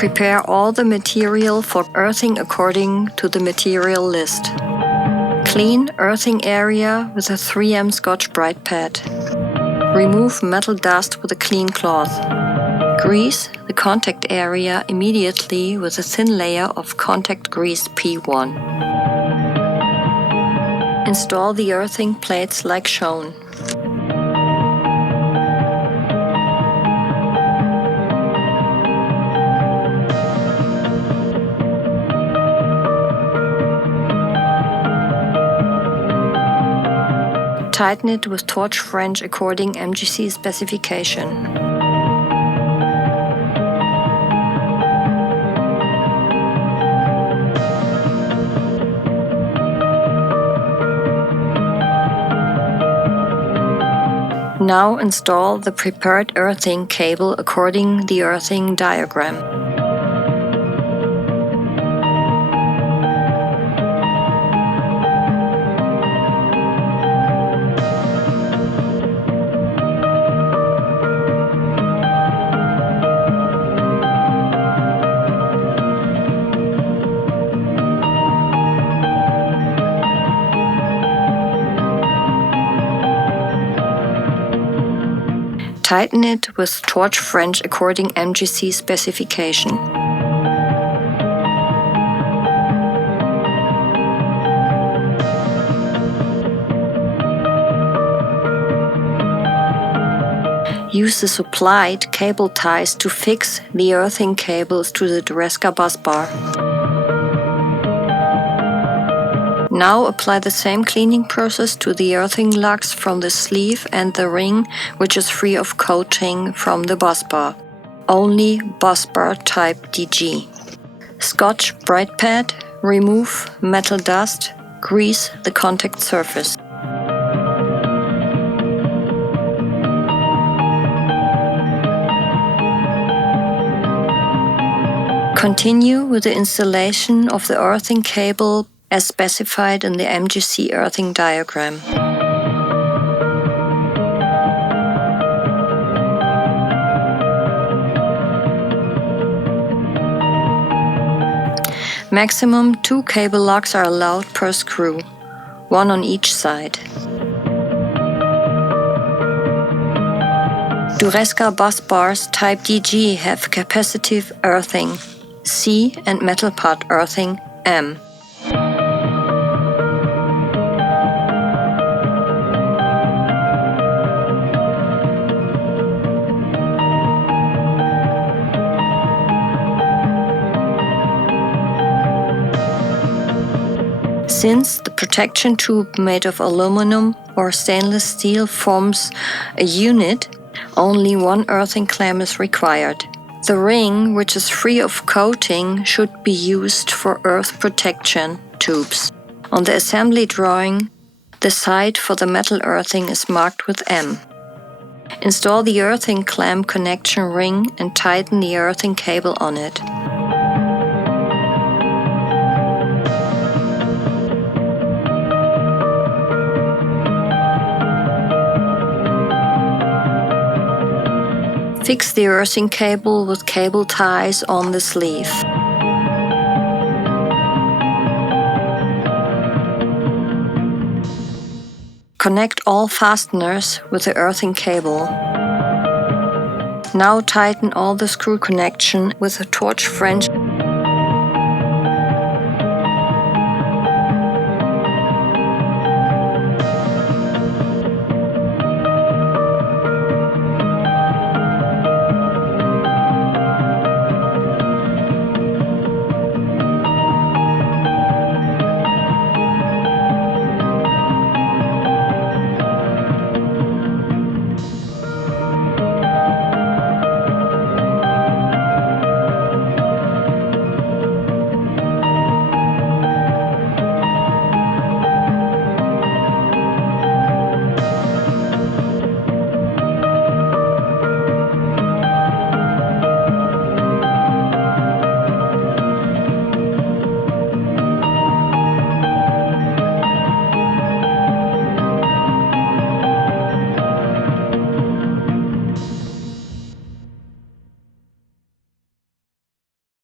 Prepare all the material for earthing according to the material list. Clean earthing area with a 3M Scotch-Brite pad. Remove metal dust with a clean cloth. Grease the contact area immediately with a thin layer of contact grease P1. Install the earthing plates like shown. Tighten it with torch French according MGC specification. Now install the prepared earthing cable according the earthing diagram. Tighten it with torch French according MGC specification. Use the supplied cable ties to fix the earthing cables to the DURESCA busbar. Now apply the same cleaning process to the earthing lugs from the sleeve and the ring, which is free of coating from the busbar. Only busbar type DG. Scotch-Brite pad, remove metal dust, grease the contact surface. Continue with the installation of the earthing cable as specified in the MGC earthing diagram. Maximum 2 cable locks are allowed per screw, 1 on each side. DURESCA bus bars type DG have capacitive earthing C and metal part earthing M. Since the protection tube made of aluminum or stainless steel forms a unit, only one earthing clamp is required. The ring, which is free of coating, should be used for earth protection tubes. On the assembly drawing, the side for the metal earthing is marked with M. Install the earthing clamp connection ring and tighten the earthing cable on it. Fix the earthing cable with cable ties on the sleeve. Connect all fasteners with the earthing cable. Now tighten all the screw connection with a torch French.